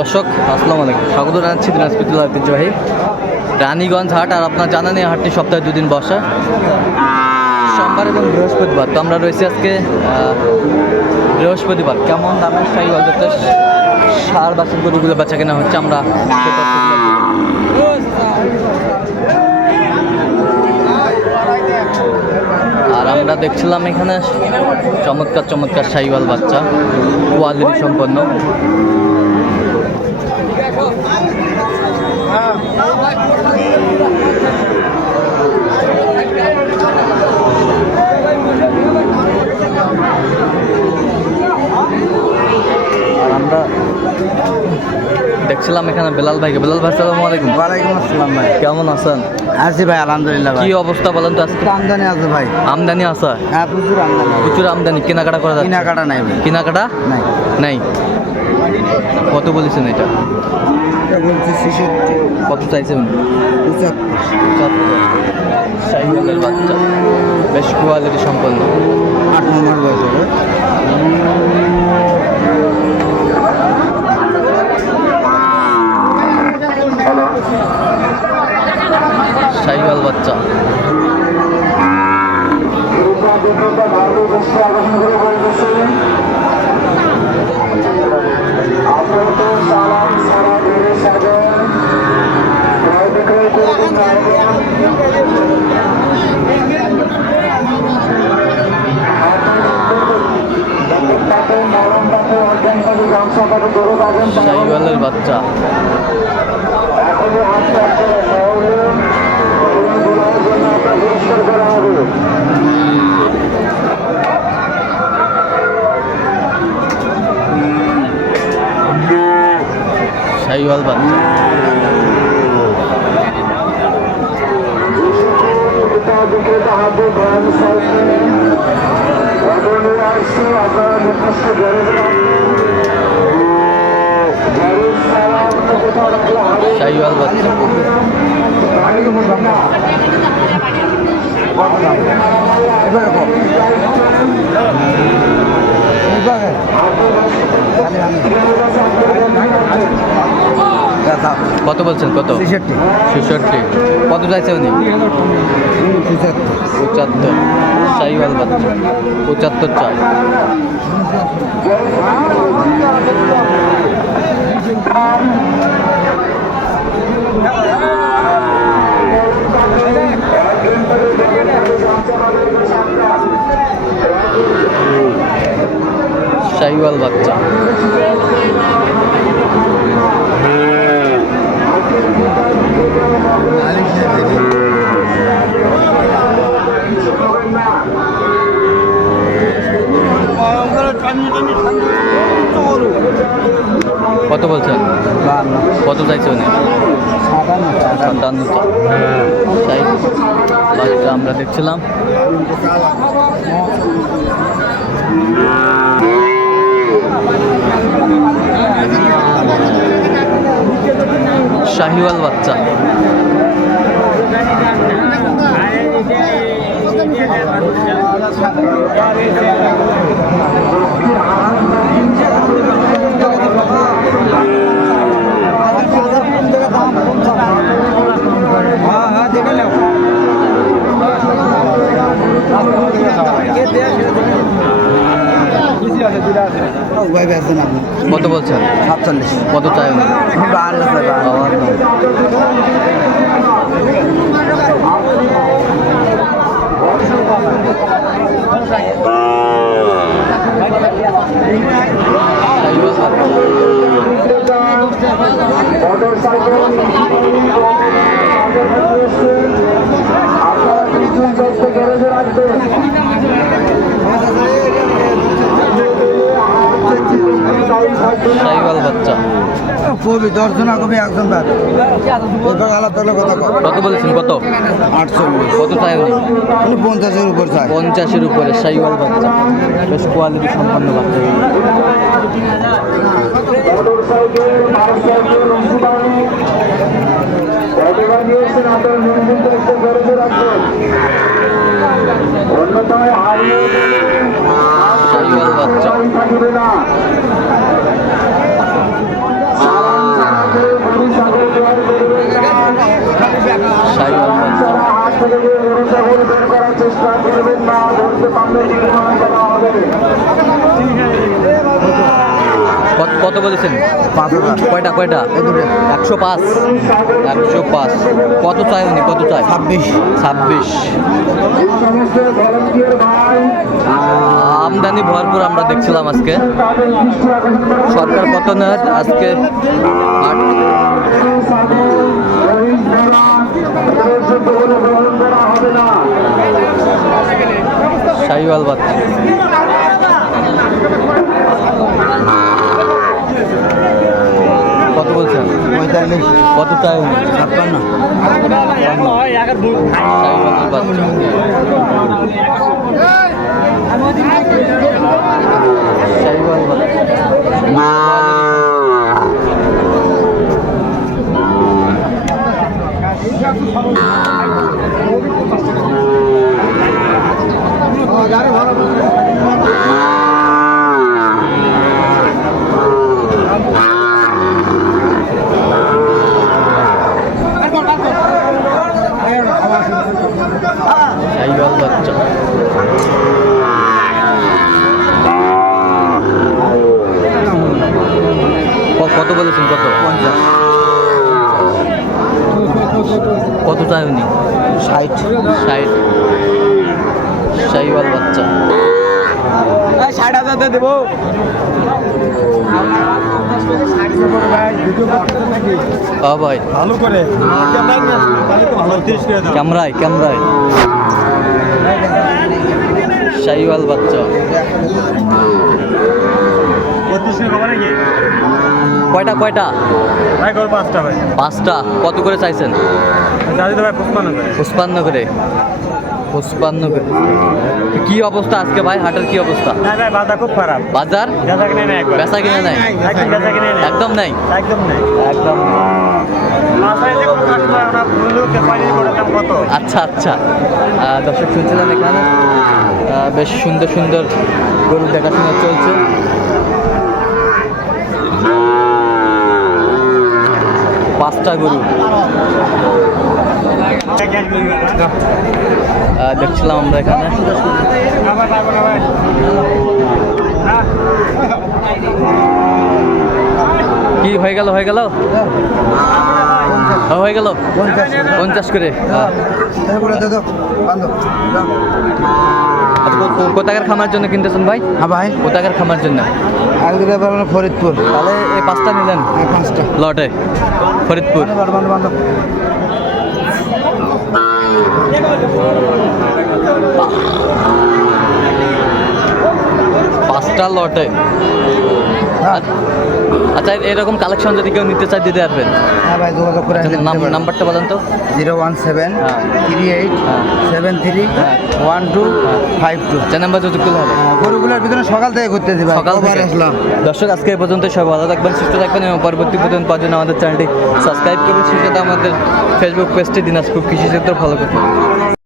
দর্শক, আসসালামু আলাইকুম। স্বাগত জানাচ্ছি দিনাজপুর জেলার ঐতিহ্যবাহী রানীগঞ্জ হাট আর আপনার জানেন এই হাটটি সপ্তাহে দুদিন বসা। সোমবার এবং বৃহস্পতিবার, তো আমরা রয়েছি আজকে বৃহস্পতিবার। কেমন দামের সাই বাজারতে সার বাসের গরুগুলো বেচা কেনা হচ্ছে আমরা। আর আমরা দেখছিলাম এখানে চমৎকার চমৎকার সাইওয়াল বাচ্চা, কোয়ালিটি সম্পন্ন আর আমরা দেখছিলাম বেলাল ভাইকে। বেলাল ভাই সালামু আলাইকুম। ওয়ালাইকুম আসসালাম ভাই। কেমন আছেন? আছি ভাই আলহামদুলিল্লাহ কি অবস্থা বলেন তো আজকে? আমদানি আছে ভাই। আমদানি আছে? হ্যাঁ প্রচুর আমদানি প্রচুর আমদানি। কেনাকাটা করা যাচ্ছে? কেনাকাটা নাই ভাই। কেনাকাটা? নাই। নাই। কত বলেছেন এটা? কত চাইছেন? পঁচাত্তর। বাচ্চা। বেশ কোয়ালিটি সম্পন্ন। আট নম্বর বয়স হবে সাইকেল বাচ্চা। সাইকেলের বাচ্চা। সাইকেল বাচ্চা সাইকেল বাচ্চা কত বলছেন? কত? ছেষট্টি। ছেষট্টি। কত চাইছে উনি? পঁচাত্তর। চাই সাইওয়াল বাচ্চা। পঁচাত্তর চাই সাইওয়াল বাচ্চা। কত বলছেন? কত চাইছে উনি? সাতান্ন সাতান্ন চাই আমরা দেখছিলাম। শাহিওয়াল বাচ্চা। উভয় বেছেন আপনি কত বলছেন? সাতচল্লিশ। কত চাই? বাহান্ন নাম। শাহিওয়াল বাচ্চা শাহিওয়াল বাচ্চা কবি দর্শনা কবি একজন ব্যাট এবার আলাদা হলে কথা কর কত বলেছেন? কত? আটচল্লিশ। কত চাই উনি? উনি পঞ্চাশের উপর চাই। পঞ্চাশের উপরে সাইওয়াল বাচ্চা। বেশ কোয়ালিটি সম্পন্ন বাচ্চা। কত বলেছেন? কয়টা কয়টা? একশো পাঁচ। একশো পাঁচ। কত চাই উনি? কত চাই? ছাব্বিশ। ছাব্বিশ। আমদানি ভরপুর আমরা দেখছিলাম আজকে। সরকার পতনের আজকে আট শাহিওয়াল বাচ্চা কত বলছেন? পঁয়তাল্লিশ। কত টাইম? ছাপ্পান্ন। বাচ্চা শাহিওয়াল বাচ্চা শাহিওয়াল বাচ্চা ক- কত বলেছেন কত পঞ্চাশ চাই উনি ষাট। ষাট। শাহিওয়াল বাচ্চা। ষাট হাজার দেবো। ভাই। ভালো করে। ক্যামেরায় ক্যামেরায় শাহিওয়াল বাচ্চা। কয়টা কয়টা? ভাই পাঁচটা ভাই। পাঁচটা। কত করে চাইছেন? তো ভাই পুষ্পান্ন করে পুষ্পান্ন করে পুষ্পান্ন করে কি অবস্থা আজকে ভাই? হাটের কি অবস্থা? না ভাই বাজার খুব খারাপ। বাজার? বেচা কিনে নেই বেচা কিনে নাই? একদম নেই। একদম নাই? একদম আচ্ছা আচ্ছা। দর্শক শুনছিলেন এখানে? বেশ সুন্দর সুন্দর গরু দেখাশোনা চলছে। পাঁচটা গরু। দেখছিলাম আমরা এখানে। হ্যাঁ কি হয়ে গেল হয়ে গেল? হয়ে গেল। পঞ্চাশ করে। কো- কোথাকার খামার জন্য কিনতেছেন ভাই? হ্যাঁ ভাই। কোথাকার খামার জন্য? ফরিদপুর। তাহলে এই পাঁচটা নিলেন? হ্যাঁ পাঁচটা। লটে। ফরিদপুর। পাঁচটা লটে। আচ্ছা এরকম কালেকশন যদি কেউ নিতে চায় দিতে পারবেন? হ্যাঁ ভাই যোগাযোগ করে আচ্ছা, নাম্বারটা বলেন তো। জিরো ওয়ান সেভেন হ্যাঁ। থ্রি এইট হ্যাঁ। সেভেন থ্রি হ্যাঁ। One two five two. যে নাম্বার যদি যতটুকু হবে। গরুগুলোর ভিতরে সকাল থেকে ঘুরতে দিবা সকাল থেকে। আসলাম। দর্শক আজকে এই পর্যন্ত সব ভালো থাকবেন সুস্থ থাকবেন এবং পরবর্তী পর্যন্ত পাওয়ার জন্য আমাদের চ্যানেলটি সাবস্ক্রাইব করুন সেই সাথে আমাদের ফেসবুক পেজটি দিনাজপুর কৃষি ক্ষেত্র ফলো করুন